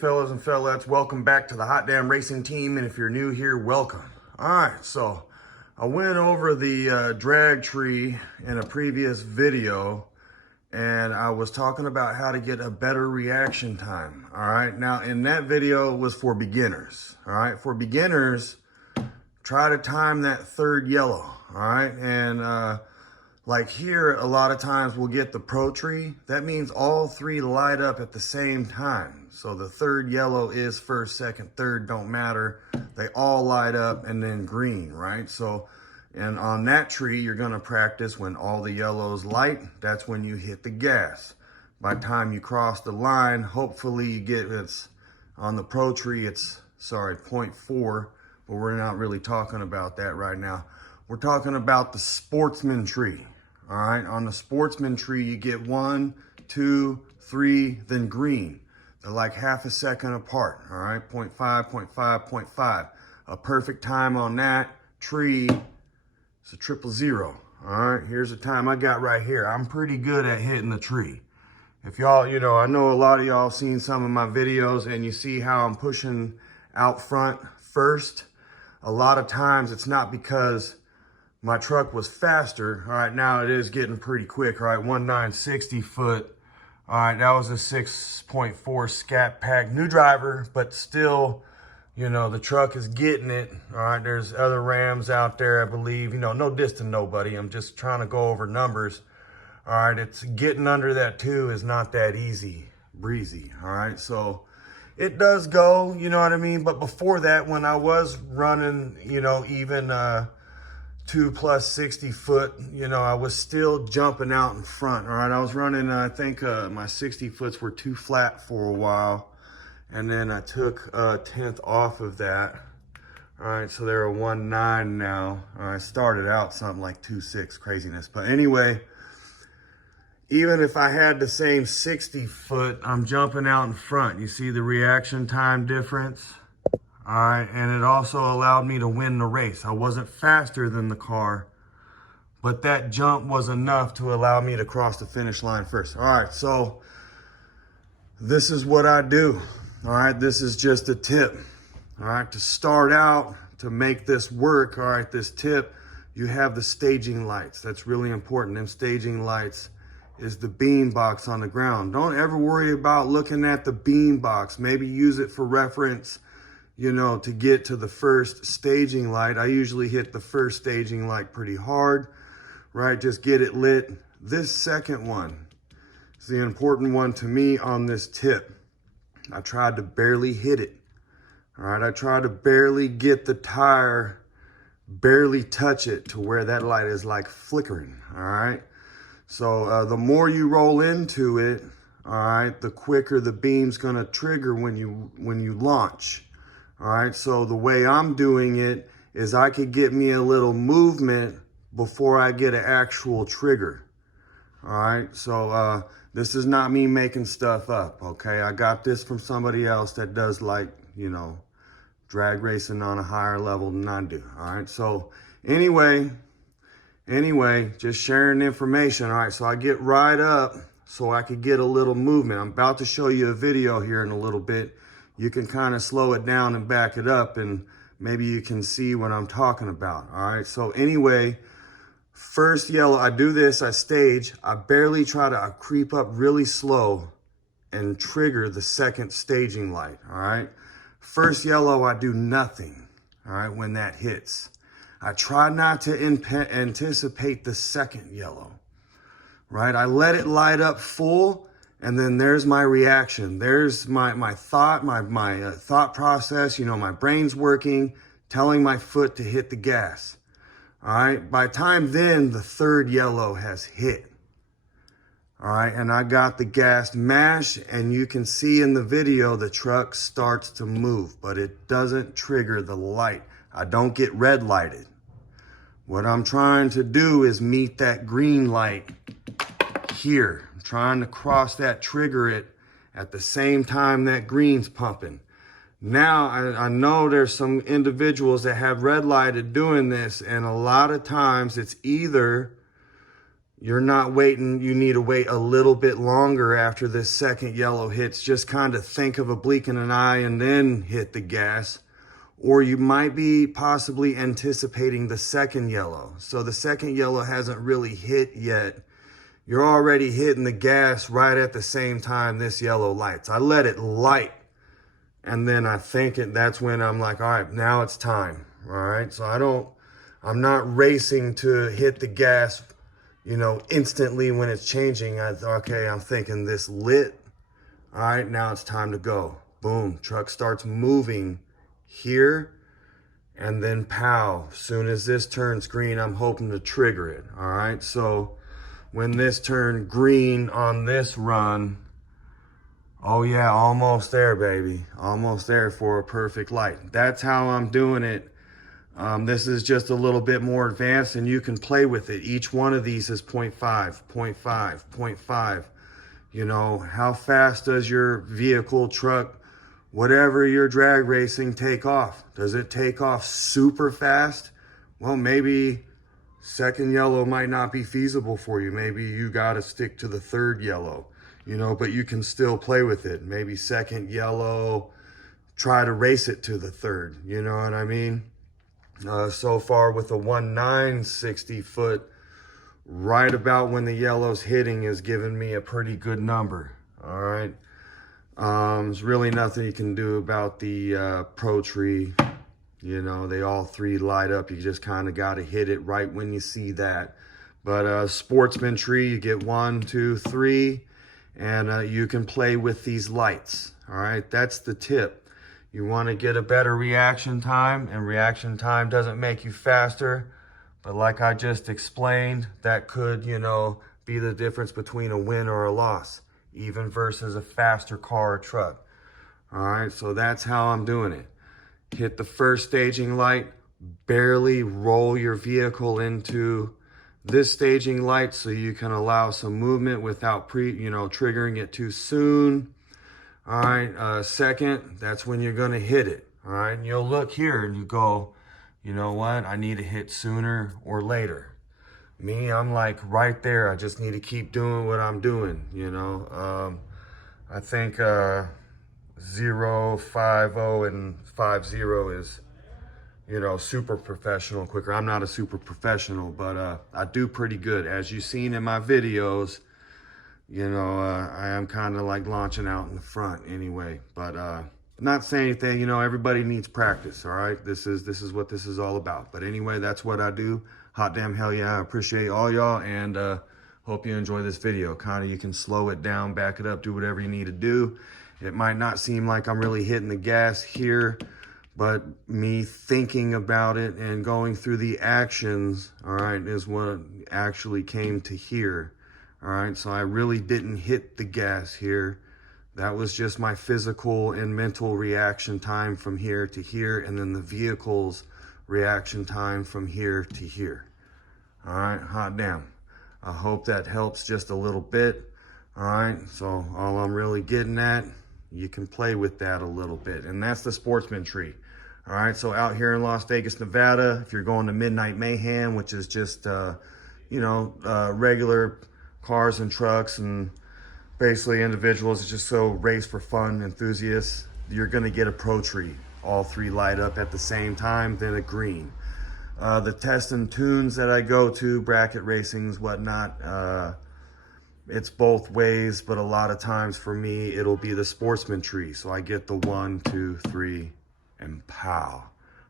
fellas and fellettes. Welcome back to the Hot Damn Racing Team, and if you're new here, welcome. All right, so I went over the drag tree in a previous video, and I was talking about how to get a better reaction time. All right, now in that video was for beginners. All right, for beginners, try to time that third yellow. All right, and like here, a lot of times we'll get the pro tree. That means all three light up at the same time. So the third yellow is first, second, third, don't matter. They all light up and then green, right? So, and on that tree, you're gonna practice when all the yellows light, that's when you hit the gas. By the time you cross the line, hopefully you get, it's on the pro tree, it's, sorry, 0.4, but we're not really talking about that right now. We're talking about the Sportsman tree. All right, on the Sportsman tree, you get 1, 2, 3, then green. They're like half a second apart, all right? 0.5, 0.5, 0.5. A perfect time on that tree is a 000. All right, here's the time I got right here. I'm pretty good at hitting the tree. If y'all, you know, I know a lot of y'all seen some of my videos and you see how I'm pushing out front first. A lot of times it's not because my truck was faster. All right, now it is getting pretty quick. All right, 1960 foot. All right, that was a 6.4 Scat Pack. New driver, but still, you know, the truck is getting it. All right, there's other Rams out there, I believe. You know, no diss to nobody. I'm just trying to go over numbers. All right, it's getting under that 2 is not that easy, breezy. All right, so it does go, you know what I mean? But before that, when I was running, you know, even 2 plus 60 foot, you know, I was still jumping out in front. All right, I was running, I think my 60 foots were too flat for a while, and then I took a 1/10 off of that. All right, so they're a 1.9 now. I started out something like 2.6, craziness. But anyway, even if I had the same 60 foot, I'm jumping out in front. You see the reaction time difference? All right, and it also allowed me to win the race. I wasn't faster than the car, but that jump was enough to allow me to cross the finish line first. All right, so this is what I do. All right, this is just a tip. All right, to start out, to make this work, all right, this tip, you have the staging lights. That's really important. Them staging lights is the beam box on the ground. Don't ever worry about looking at the beam box. Maybe use it for reference, you know, to get to the first staging light. I usually hit the first staging light pretty hard, right? Just get it lit. This second one is the important one to me on this tip. I tried to barely hit it. All right, I tried to barely get the tire, barely touch it to where that light is like flickering, all right? So the more you roll into it, all right, the quicker the beam's gonna trigger when you launch. All right, so the way I'm doing it is I could get me a little movement before I get an actual trigger. All right, so this is not me making stuff up, okay? I got this from somebody else that does, like, you know, drag racing on a higher level than I do. All right, so anyway, just sharing information. All right, so I get right up so I could get a little movement. I'm about to show you a video here in a little bit. You can kind of slow it down and back it up, and maybe you can see what I'm talking about. All right, so anyway, first yellow, I do this, I stage, I barely try to, I creep up really slow and trigger the second staging light. All right, first yellow, I do nothing. All right, when that hits, I try not to anticipate the second yellow. Right, I let it light up full. And then there's my reaction. There's my thought, my thought process. You know, my brain's working, telling my foot to hit the gas. All right. By the time then, the third yellow has hit. All right. And I got the gas mash, and you can see in the video the truck starts to move, but it doesn't trigger the light. I don't get red lighted. What I'm trying to do is meet that green light here. I'm trying to cross that, trigger it at the same time that green's pumping. Now, I know there's some individuals that have red lighted doing this, and a lot of times it's either you're not waiting. You need to wait a little bit longer after this second yellow hits. Just kind of think of a blinking an eye and then hit the gas. Or you might be possibly anticipating the second yellow. So the second yellow hasn't really hit yet. You're already hitting the gas right at the same time this yellow lights. I let it light. And then I think that's when I'm like, all right, now it's time. All right. So I'm not racing to hit the gas, you know, instantly when it's changing. Okay, I'm thinking this lit. All right, now it's time to go. Boom, truck starts moving here, and then pow, soon as this turns green, I'm hoping to trigger it. All right, so when this turned green on this run, oh yeah, almost there, baby. Almost there for a perfect light. That's how I'm doing it. This is just a little bit more advanced, and you can play with it. Each one of these is 0.5, 0.5, 0.5. You know, how fast does your vehicle, truck, whatever you're drag racing, take off? Does it take off super fast? Well, maybe second yellow might not be feasible for you. Maybe you got to stick to the third yellow, you know, but you can still play with it. Maybe second yellow, try to race it to the third, you know what I mean? So far with a 1.960 foot, right about when the yellow's hitting is giving me a pretty good number. All right. There's really nothing you can do about the Pro Tree. You know, they all three light up. You just kind of got to hit it right when you see that. But Sportsman tree, you get 1, 2, 3, and you can play with these lights. All right, that's the tip. You want to get a better reaction time, and reaction time doesn't make you faster. But like I just explained, that could, you know, be the difference between a win or a loss, even versus a faster car or truck. All right, so that's how I'm doing it. Hit the first staging light, barely roll your vehicle into this staging light so you can allow some movement without triggering it too soon. All right, second, that's when you're gonna hit it. All right, and you'll look here and you go, you know what, I need to hit sooner or later. Me, I'm like right there. I just need to keep doing what I'm doing, you know. I think 0, 5, 0, and 5, 0 is, you know, super professional quicker. I'm not a super professional, but I do pretty good. As you've seen in my videos, you know, I am kind of like launching out in the front anyway. But not saying anything, you know, everybody needs practice, all right? This is what this is all about. But anyway, that's what I do. Hot damn hell yeah, I appreciate all y'all, and hope you enjoy this video. Kind of, you can slow it down, back it up, do whatever you need to do. It might not seem like I'm really hitting the gas here, but me thinking about it and going through the actions, all right, is what actually came to here. All right, so I really didn't hit the gas here. That was just my physical and mental reaction time from here to here, and then the vehicle's reaction time from here to here. All right, hot damn. I hope that helps just a little bit. All right, so all I'm really getting at, you can play with that a little bit, and that's the Sportsman tree. All right, so out here in Las Vegas, Nevada, if you're going to Midnight Mayhem, which is just, regular cars and trucks and basically individuals that just so race for fun enthusiasts, you're going to get a Pro Tree. All three light up at the same time, then a green. The tests and tunes that I go to, bracket racings, whatnot, it's both ways, but a lot of times for me, it'll be the Sportsman tree. So I get the 1, 2, 3, and pow.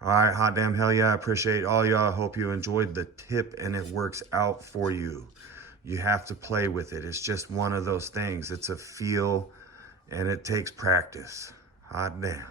All right, hot damn hell yeah, I appreciate all y'all. I hope you enjoyed the tip and it works out for you. You have to play with it. It's just one of those things. It's a feel and it takes practice. Hot damn.